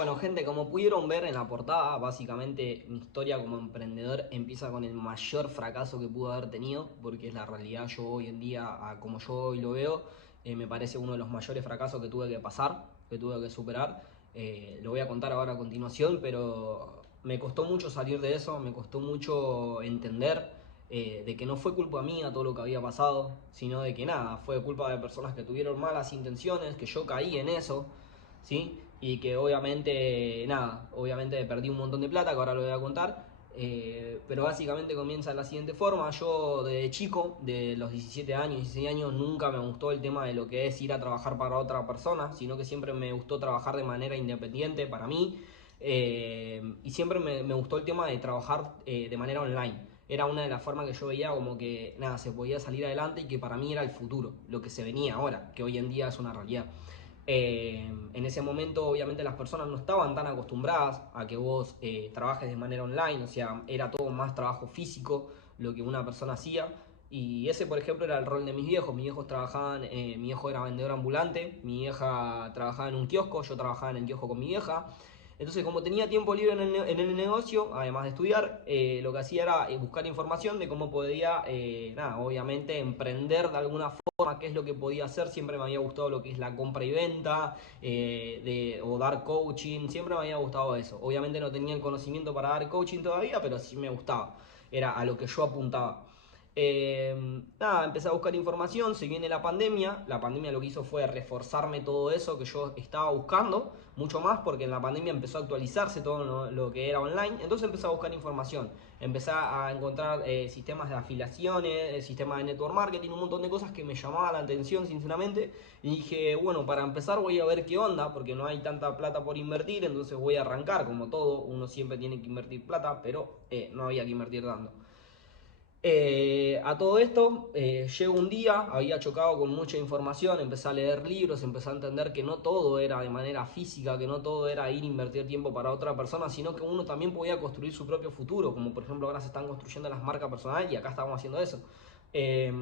Bueno, gente, como pudieron ver en la portada, básicamente mi historia como emprendedor empieza con el mayor fracaso que pude haber tenido, porque es la realidad. Yo hoy en día, como yo hoy lo veo, me parece uno de los mayores fracasos que tuve que pasar, que tuve que superar. Lo voy a contar ahora a continuación, pero me costó mucho salir de eso, me costó mucho entender de que no fue culpa mía todo lo que había pasado, sino de que nada, fue culpa de personas que tuvieron malas intenciones, que yo caí en eso, ¿sí? Y que obviamente, nada, obviamente perdí un montón de plata, que ahora lo voy a contar. Pero básicamente comienza de la siguiente forma. Yo desde chico, de los 17 años, 16 años, nunca me gustó el tema de lo que es ir a trabajar para otra persona, sino que siempre me gustó trabajar de manera independiente para mí. Y siempre me gustó el tema de trabajar de manera online. Era una de las formas que yo veía como que nada, se podía salir adelante y que para mí era el futuro, lo que se venía ahora, que hoy en día es una realidad. En ese momento obviamente las personas no estaban tan acostumbradas a que vos trabajes de manera online, o sea, era todo más trabajo físico lo que una persona hacía. Y ese, por ejemplo, era el rol de mis viejos. Mis viejos trabajaban, mi viejo era vendedor ambulante, mi vieja trabajaba en un kiosco, yo trabajaba en el kiosco con mi vieja. Entonces, como tenía tiempo libre en el negocio, además de estudiar, lo que hacía era buscar información de cómo podía, nada, obviamente, emprender de alguna forma, qué es lo que podía hacer. Siempre me había gustado lo que es la compra y venta, o dar coaching, siempre me había gustado eso. Obviamente no tenía el conocimiento para dar coaching todavía, pero sí me gustaba, era a lo que yo apuntaba. Nada, empecé a buscar información, se viene la pandemia lo que hizo fue reforzarme todo eso que yo estaba buscando, mucho más porque en la pandemia empezó a actualizarse todo lo que era online, entonces empecé a buscar información, empecé a encontrar sistemas de afiliaciones, sistemas de network marketing, un montón de cosas que me llamaban la atención sinceramente, y dije, bueno, para empezar voy a ver qué onda, porque no hay tanta plata por invertir, entonces voy a arrancar, como todo, uno siempre tiene que invertir plata, pero no había que invertir tanto. A todo esto, llego un día, había chocado con mucha información, empecé a leer libros, empecé a entender que no todo era de manera física, que no todo era ir a invertir tiempo para otra persona, sino que uno también podía construir su propio futuro, como por ejemplo ahora se están construyendo las marcas personales y acá estamos haciendo eso. Eh,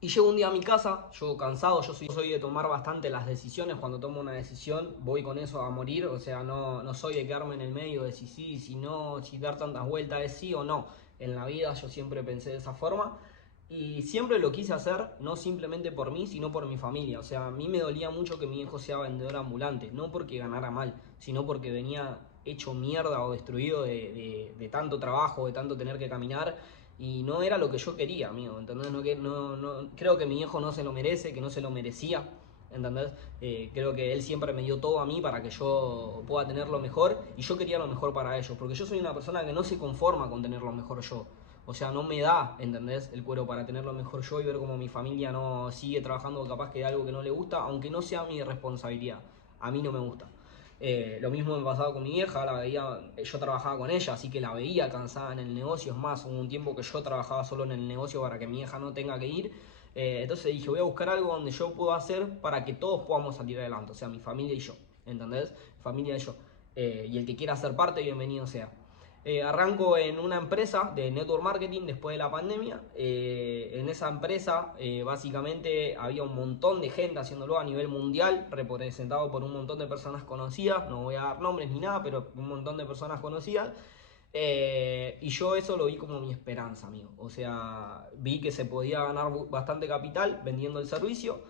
y llego un día a mi casa, yo cansado, yo soy de tomar bastante las decisiones, cuando tomo una decisión voy con eso a morir, o sea, no soy de quedarme en el medio de si sí, si no, si dar tantas vueltas es sí o no. En la vida yo siempre pensé de esa forma y siempre lo quise hacer, no simplemente por mí, sino por mi familia. O sea, a mí me dolía mucho que mi hijo sea vendedor ambulante, no porque ganara mal, sino porque venía hecho mierda o destruido de tanto trabajo, de tanto tener que caminar y no era lo que yo quería, amigo, ¿entendés? Creo que mi hijo no se lo merece, que no se lo merecía, ¿entendés? Creo que él siempre me dio todo a mí para que yo pueda tener lo mejor y yo quería lo mejor para ellos, porque yo soy una persona que no se conforma con tener lo mejor yo. O sea, no me da, ¿entendés? El cuero para tener lo mejor yo y ver cómo mi familia no sigue trabajando capaz que de algo que no le gusta, aunque no sea mi responsabilidad. A mí no me gusta. Lo mismo me pasaba con mi vieja, la veía, yo trabajaba con ella, así que la veía cansada en el negocio. Es más, hubo un tiempo que yo trabajaba solo en el negocio para que mi vieja no tenga que ir. Entonces dije, voy a buscar algo donde yo pueda hacer para que todos podamos salir adelante, o sea, mi familia y yo, ¿entendés? Familia y yo. Y el que quiera ser parte, bienvenido sea. Arranco en una empresa de network marketing después de la pandemia. En esa empresa básicamente había un montón de gente haciéndolo a nivel mundial, representado por un montón de personas conocidas, no voy a dar nombres ni nada, pero un montón de personas conocidas. Y yo eso lo vi como mi esperanza, amigo. O sea, vi que se podía ganar bastante capital vendiendo el servicio.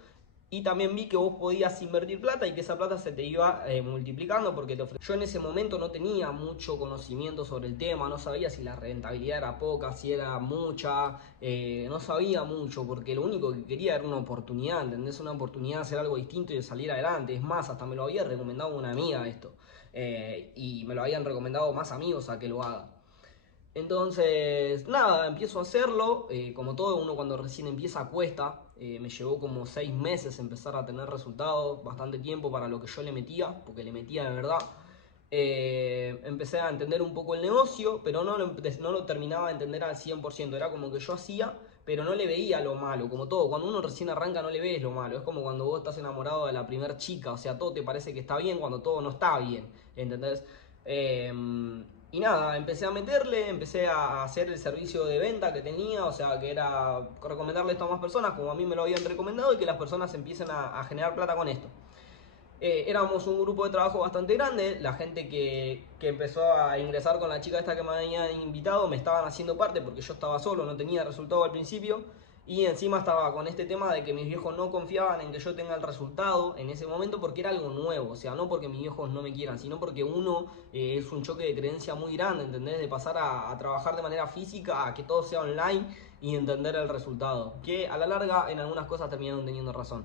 Y también vi que vos podías invertir plata y que esa plata se te iba multiplicando porque yo en ese momento no tenía mucho conocimiento sobre el tema, no sabía si la rentabilidad era poca, si era mucha, no sabía mucho porque lo único que quería era una oportunidad, ¿entendés? Una oportunidad de hacer algo distinto y de salir adelante. Es más, hasta me lo había recomendado una amiga esto, y me lo habían recomendado más amigos a que lo haga. Entonces, nada, empiezo a hacerlo. Como todo, uno cuando recién empieza cuesta. Me llevó como 6 meses empezar a tener resultados, bastante tiempo para lo que yo le metía, porque le metía de verdad. Empecé a entender un poco el negocio, pero no lo terminaba de entender al 100%. Era como que yo hacía, pero no le veía lo malo. Como todo, cuando uno recién arranca no le ves lo malo. Es como cuando vos estás enamorado de la primer chica, o sea, todo te parece que está bien cuando todo no está bien, ¿entendés? Eh, y nada, empecé a meterle, empecé a hacer el servicio de venta que tenía, o sea, que era recomendarle esto a más personas, como a mí me lo habían recomendado, y que las personas empiecen a generar plata con esto. Éramos un grupo de trabajo bastante grande, la gente que empezó a ingresar con la chica esta que me habían invitado me estaban haciendo parte porque yo estaba solo, no tenía resultado al principio y encima estaba con este tema de que mis viejos no confiaban en que yo tenga el resultado en ese momento porque era algo nuevo, o sea, no porque mis viejos no me quieran, sino porque uno es un choque de creencia muy grande, ¿entendés? De pasar a trabajar de manera física a que todo sea online y entender el resultado, que a la larga en algunas cosas terminaron teniendo razón.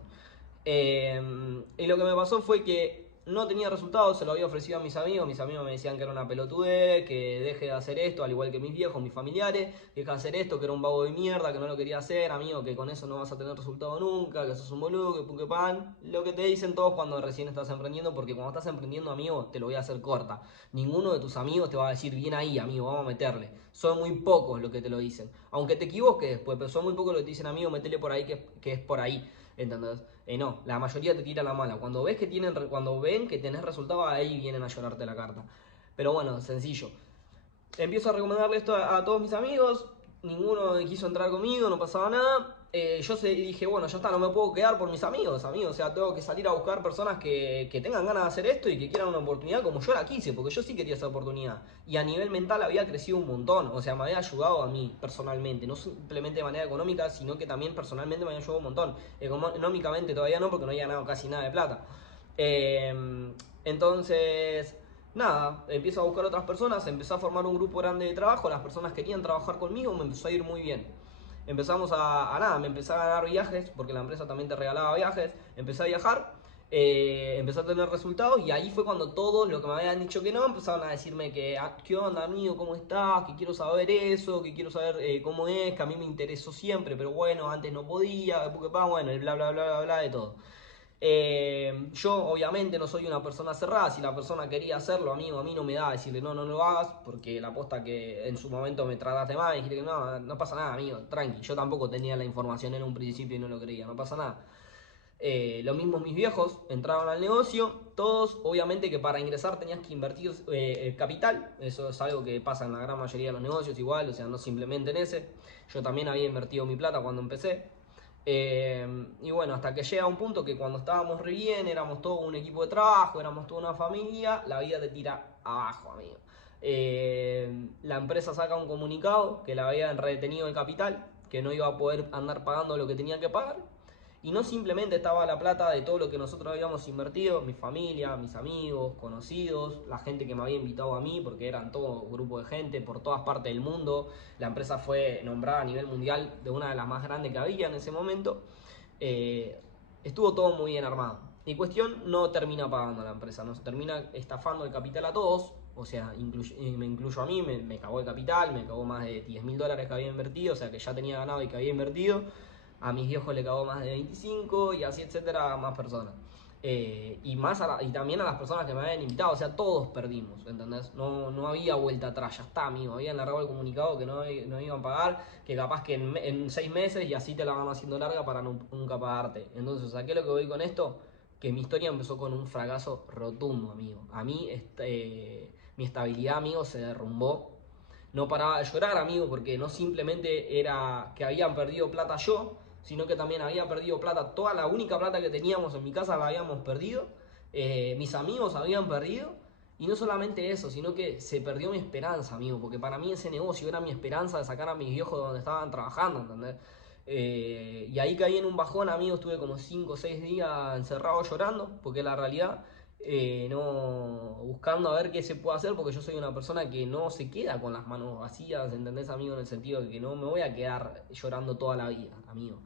Y lo que me pasó fue que no tenía resultados, se lo había ofrecido a mis amigos me decían que era una pelotudez, que deje de hacer esto, al igual que mis viejos, mis familiares, deja de hacer esto, que era un vago de mierda, que no lo quería hacer, amigo, que con eso no vas a tener resultado nunca, que sos un boludo, que pum que pan, lo que te dicen todos cuando recién estás emprendiendo, porque cuando estás emprendiendo, amigo, te lo voy a hacer corta, ninguno de tus amigos te va a decir bien ahí, amigo, vamos a meterle, son muy pocos los que te lo dicen, aunque te equivoques después, pero son muy pocos los que te dicen, amigo, metele por ahí, que es por ahí. ¿Entendés? No, la mayoría te tira la mala. Cuando ven que tenés resultados, ahí vienen a llorarte la carta. Pero bueno, sencillo. Empiezo a recomendarle esto a todos mis amigos. Ninguno quiso entrar conmigo, no pasaba nada. Dije, bueno, ya está, no me puedo quedar por mis amigos. O sea, tengo que salir a buscar personas que tengan ganas de hacer esto y que quieran una oportunidad como yo la quise, porque yo sí quería esa oportunidad. Y a nivel mental había crecido un montón. O sea, me había ayudado a mí personalmente, no simplemente de manera económica, sino que también personalmente me había ayudado un montón. Económicamente todavía no, porque no había ganado casi nada de plata. Entonces, nada, empiezo a buscar otras personas, empecé a formar un grupo grande de trabajo, las personas querían trabajar conmigo, me empezó a ir muy bien. Empezamos a nada, me empecé a ganar viajes, porque la empresa también te regalaba viajes, empecé a viajar, empecé a tener resultados y ahí fue cuando todos los que me habían dicho que no empezaron a decirme que, ¿qué onda amigo? ¿Cómo estás? Que quiero saber eso, que quiero saber cómo es, que a mí me interesó siempre, pero bueno, antes no podía, bueno, el bla bla bla bla bla de todo. Yo obviamente no soy una persona cerrada, si la persona quería hacerlo, amigo, a mí no me da decirle no, no lo hagas, porque la aposta que en su momento me trataste mal y dijiste que no, no pasa nada, amigo, tranqui, yo tampoco tenía la información en un principio y no lo creía, no pasa nada. Lo mismo mis viejos entraron al negocio, todos obviamente que para ingresar tenías que invertir capital, eso es algo que pasa en la gran mayoría de los negocios igual, o sea, no simplemente en ese, yo también había invertido mi plata cuando empecé. Y bueno, hasta que llega un punto que cuando estábamos re bien, éramos todo un equipo de trabajo, éramos toda una familia, la vida te tira abajo, amigo. La empresa saca un comunicado que le habían retenido el capital, que no iba a poder andar pagando lo que tenía que pagar. Y no simplemente estaba la plata de todo lo que nosotros habíamos invertido, mi familia, mis amigos, conocidos, la gente que me había invitado a mí, porque eran todo un grupo de gente por todas partes del mundo. La empresa fue nombrada a nivel mundial de una de las más grandes que había en ese momento. Eh, Estuvo todo muy bien armado. Y cuestión, no termina pagando la empresa, nos termina estafando el capital a todos. O sea, me incluyo a mí, me cagó el capital, me cagó más de $10.000 que había invertido, o sea que ya tenía ganado y que había invertido. A mis viejos le cagó más de 25 y así etcétera a más personas. Y también a las personas que me habían invitado, o sea, todos perdimos, ¿entendés? No había vuelta atrás, ya está, amigo. Habían largado el comunicado que no iban a pagar, que capaz que en 6 meses y así te la van haciendo larga para nunca pagarte. Entonces, ¿a qué es lo que voy con esto? Que mi historia empezó con un fracaso rotundo, amigo. A mí, mi estabilidad, amigo, se derrumbó. No paraba de llorar, amigo, porque no simplemente era que habían perdido plata yo, sino que también había perdido plata, toda la única plata que teníamos en mi casa la habíamos perdido, mis amigos habían perdido, y no solamente eso, sino que se perdió mi esperanza, amigo, porque para mí ese negocio era mi esperanza de sacar a mis viejos de donde estaban trabajando, ¿entendés? Y ahí caí en un bajón, amigo, estuve como 5 o 6 días encerrado llorando, porque la realidad no buscando a ver qué se puede hacer, porque yo soy una persona que no se queda con las manos vacías, ¿entendés, amigo? En el sentido de que no me voy a quedar llorando toda la vida, amigo.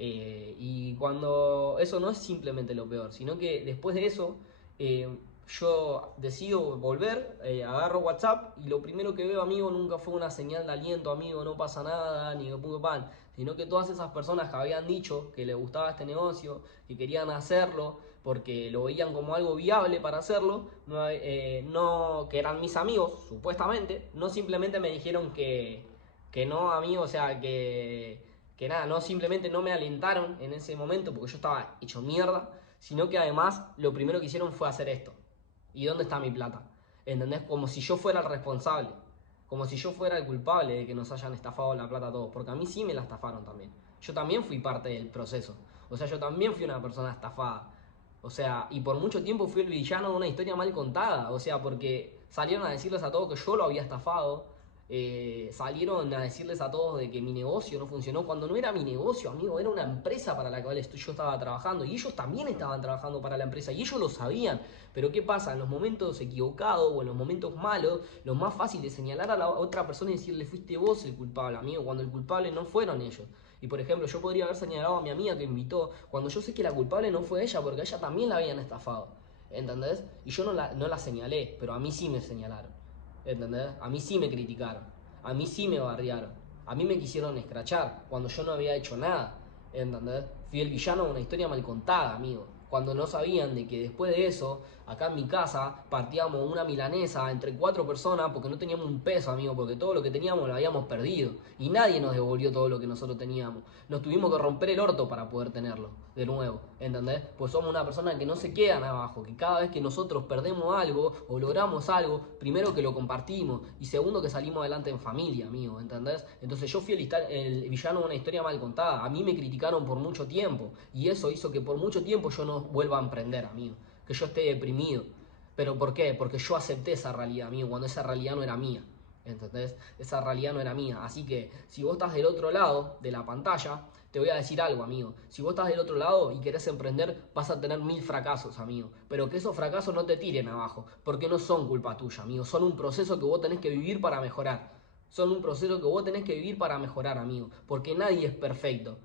Y cuando eso no es simplemente lo peor, sino que después de eso eh, yo decido volver, agarro WhatsApp y lo primero que veo, amigo, nunca fue una señal de aliento, amigo, no pasa nada, ni de punto pan, sino que todas esas personas que habían dicho que les gustaba este negocio, que querían hacerlo, porque lo veían como algo viable para hacerlo, que eran mis amigos, supuestamente, no simplemente me dijeron que no, amigo, o sea, que nada, no simplemente no me alentaron en ese momento porque yo estaba hecho mierda, sino que además lo primero que hicieron fue hacer esto. ¿Y dónde está mi plata? ¿Entendés? Como si yo fuera el responsable, como si yo fuera el culpable de que nos hayan estafado la plata a todos, porque a mí sí me la estafaron también. Yo también fui parte del proceso, o sea, yo también fui una persona estafada. O sea, y por mucho tiempo fui el villano de una historia mal contada. O sea, porque salieron a decirles a todos que yo lo había estafado. Salieron a decirles a todos de que mi negocio no funcionó cuando no era mi negocio, amigo, era una empresa para la cual yo estaba trabajando y ellos también estaban trabajando para la empresa y ellos lo sabían. Pero ¿qué pasa? En los momentos equivocados o en los momentos malos, lo más fácil es señalar a la otra persona y decirle fuiste vos el culpable, amigo, cuando el culpable no fueron ellos. Y por ejemplo, yo podría haber señalado a mi amiga que invitó, cuando yo sé que la culpable no fue ella, porque a ella también la habían estafado. ¿Entendés? Y yo no la señalé, pero a mí sí me señalaron. ¿Entendés? A mí sí me criticaron. A mí sí me barriaron. A mí me quisieron escrachar cuando yo no había hecho nada. ¿Entendés? Fui el villano de una historia mal contada, amigo. Cuando no sabían de que después de eso, acá en mi casa, partíamos una milanesa entre 4 personas porque no teníamos un peso, amigo, porque todo lo que teníamos lo habíamos perdido. Y nadie nos devolvió todo lo que nosotros teníamos. Nos tuvimos que romper el orto para poder tenerlo, de nuevo, ¿entendés? Pues somos una persona que no se quedan abajo, que cada vez que nosotros perdemos algo o logramos algo, primero que lo compartimos y segundo que salimos adelante en familia, amigo, ¿entendés? Entonces yo fui el villano de una historia mal contada. A mí me criticaron por mucho tiempo y eso hizo que por mucho tiempo yo no vuelva a emprender, amigo, que yo esté deprimido. ¿Pero por qué? Porque yo acepté esa realidad, amigo, cuando esa realidad no era mía. ¿Entendés? Esa realidad no era mía. Así que si vos estás del otro lado de la pantalla, te voy a decir algo, amigo. Si vos estás del otro lado y querés emprender, vas a tener 1000 fracasos, amigo. Pero que esos fracasos no te tiren abajo, porque no son culpa tuya, amigo. Son un proceso que vos tenés que vivir para mejorar. Son un proceso que vos tenés que vivir para mejorar, amigo. Porque nadie es perfecto.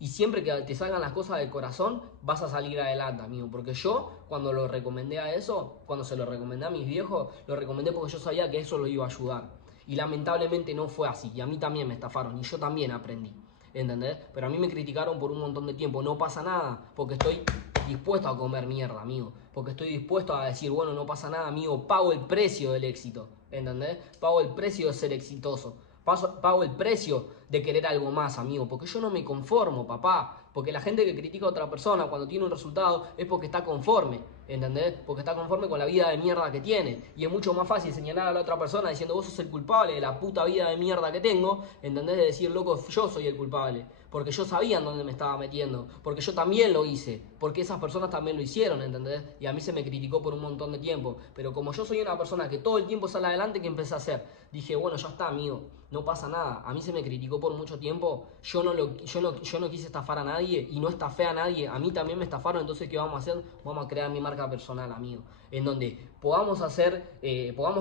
Y siempre que te salgan las cosas del corazón, vas a salir adelante, amigo. Porque yo, cuando lo recomendé a eso, cuando se lo recomendé a mis viejos, lo recomendé porque yo sabía que eso lo iba a ayudar. Y lamentablemente no fue así. Y a mí también me estafaron. Y yo también aprendí. ¿Entendés? Pero a mí me criticaron por un montón de tiempo. No pasa nada. Porque estoy dispuesto a comer mierda, amigo. Porque estoy dispuesto a decir, bueno, no pasa nada, amigo. Pago el precio del éxito. ¿Entendés? Pago el precio de ser exitoso. Pago el precio de querer algo más, amigo, porque yo no me conformo, papá. Porque la gente que critica a otra persona cuando tiene un resultado es porque está conforme, ¿entendés? Porque está conforme con la vida de mierda que tiene. Y es mucho más fácil señalar a la otra persona diciendo vos sos el culpable de la puta vida de mierda que tengo, ¿entendés? De decir, loco, yo soy el culpable. Porque yo sabía en dónde me estaba metiendo. Porque yo también lo hice. Porque esas personas también lo hicieron, ¿entendés? Y a mí se me criticó por un montón de tiempo. Pero como yo soy una persona que todo el tiempo sale adelante, ¿qué empecé a hacer? Dije, bueno, ya está, amigo. No pasa nada. A mí se me criticó por mucho tiempo. Yo no quise estafar a nadie y no estafé a nadie. A mí también me estafaron. Entonces, ¿qué vamos a hacer? Vamos a crear mi marca personal, amigo. En donde podamos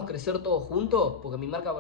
crecer todos juntos. Porque mi marca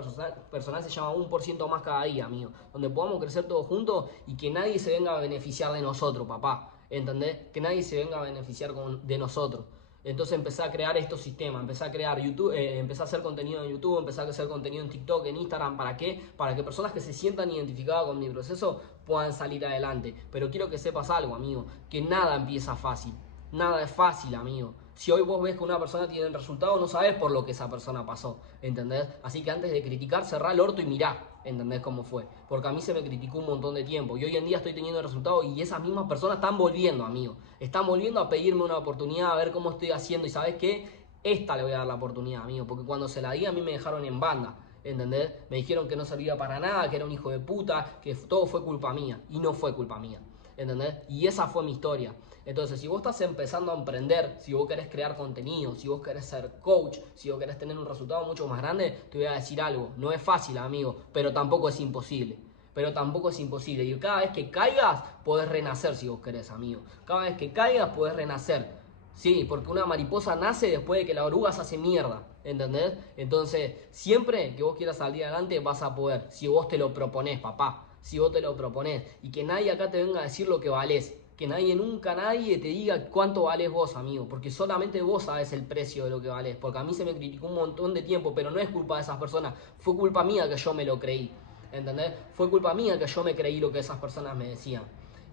personal se llama 1% más cada día, amigo. Donde podamos crecer todos juntos y que nadie se venga a beneficiar de nosotros, papá. ¿Entendés? Que nadie se venga a beneficiar de nosotros. Entonces empecé a crear estos sistemas, empecé a crear YouTube, empecé a hacer contenido en YouTube, empecé a hacer contenido en TikTok, en Instagram. ¿Para qué? Para que personas que se sientan identificadas con mi proceso puedan salir adelante. Pero quiero que sepas algo, amigo, que nada empieza fácil. Nada es fácil, amigo. Si hoy vos ves que una persona tiene el resultado, no sabés por lo que esa persona pasó, ¿entendés? Así que antes de criticar, cerrá el orto y mirá, ¿entendés cómo fue? Porque a mí se me criticó un montón de tiempo y hoy en día estoy teniendo el resultado y esas mismas personas están volviendo, amigo. Están volviendo a pedirme una oportunidad, a ver cómo estoy haciendo y ¿sabés qué? Esta le voy a dar la oportunidad, amigo, porque cuando se la di a mí me dejaron en banda. ¿Entendés? Me dijeron que no servía para nada, que era un hijo de puta, que todo fue culpa mía y no fue culpa mía. ¿Entendés? Y esa fue mi historia. Entonces, si vos estás empezando a emprender, si vos querés crear contenido, si vos querés ser coach, si vos querés tener un resultado mucho más grande, te voy a decir algo. No es fácil, amigo, pero tampoco es imposible. Pero tampoco es imposible. Y cada vez que caigas, podés renacer si vos querés, amigo. Cada vez que caigas, podés renacer. Sí, porque una mariposa nace después de que la oruga se hace mierda. ¿Entendés? Entonces, siempre que vos quieras salir adelante, vas a poder. Si vos te lo proponés, papá. Si vos te lo proponés. Y que nadie acá te venga a decir lo que valés. Que nunca nadie te diga cuánto valés vos, amigo. Porque solamente vos sabés el precio de lo que valés. Porque a mí se me criticó un montón de tiempo, pero no es culpa de esas personas. Fue culpa mía que yo me lo creí. ¿Entendés? Fue culpa mía que yo me creí lo que esas personas me decían.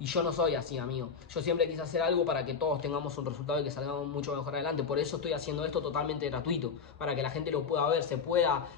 Y yo no soy así, amigo. Yo siempre quise hacer algo para que todos tengamos un resultado y que salgamos mucho mejor adelante. Por eso estoy haciendo esto totalmente gratuito. Para que la gente lo pueda ver, se pueda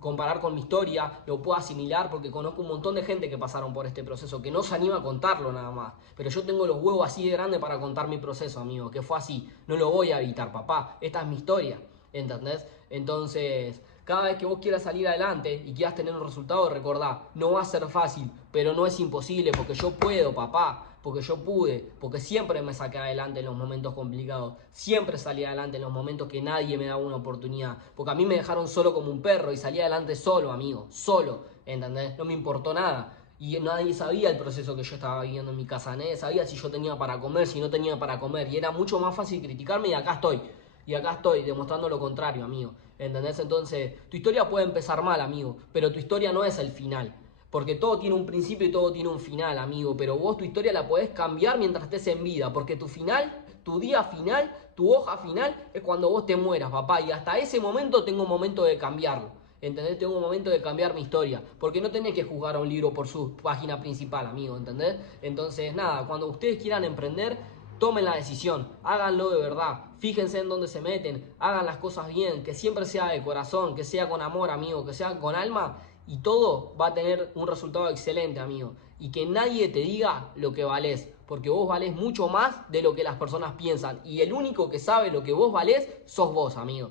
comparar con mi historia, lo pueda asimilar. Porque conozco un montón de gente que pasaron por este proceso, que no se anima a contarlo nada más. Pero yo tengo los huevos así de grandes para contar mi proceso, amigo. Que fue así. No lo voy a evitar, papá. Esta es mi historia. ¿Entendés? Entonces, cada vez que vos quieras salir adelante y quieras tener un resultado, recordá, no va a ser fácil, pero no es imposible porque yo puedo, papá. porque yo pude, porque siempre me saqué adelante en los momentos complicados, siempre salí adelante en los momentos que nadie me daba una oportunidad, porque a mí me dejaron solo como un perro y salí adelante solo, amigo, solo, ¿entendés? No me importó nada. Y nadie sabía el proceso que yo estaba viviendo en mi casa, nadie sabía si yo tenía para comer, si no tenía para comer, y era mucho más fácil criticarme y acá estoy. Y acá estoy demostrando lo contrario, amigo. ¿Entendés? Entonces, tu historia puede empezar mal, amigo, pero tu historia no es el final. Porque todo tiene un principio y todo tiene un final, amigo. Pero vos tu historia la podés cambiar mientras estés en vida. Porque tu final, tu día final, tu hoja final es cuando vos te mueras, papá. Y hasta ese momento tengo un momento de cambiarlo. ¿Entendés? Tengo un momento de cambiar mi historia. Porque no tenés que juzgar a un libro por su página principal, amigo. ¿Entendés? Entonces, nada, cuando ustedes quieran emprender, tomen la decisión, háganlo de verdad, fíjense en dónde se meten, hagan las cosas bien, que siempre sea de corazón, que sea con amor, amigo, que sea con alma y todo va a tener un resultado excelente, amigo. Y que nadie te diga lo que valés, porque vos valés mucho más de lo que las personas piensan y el único que sabe lo que vos valés sos vos, amigo.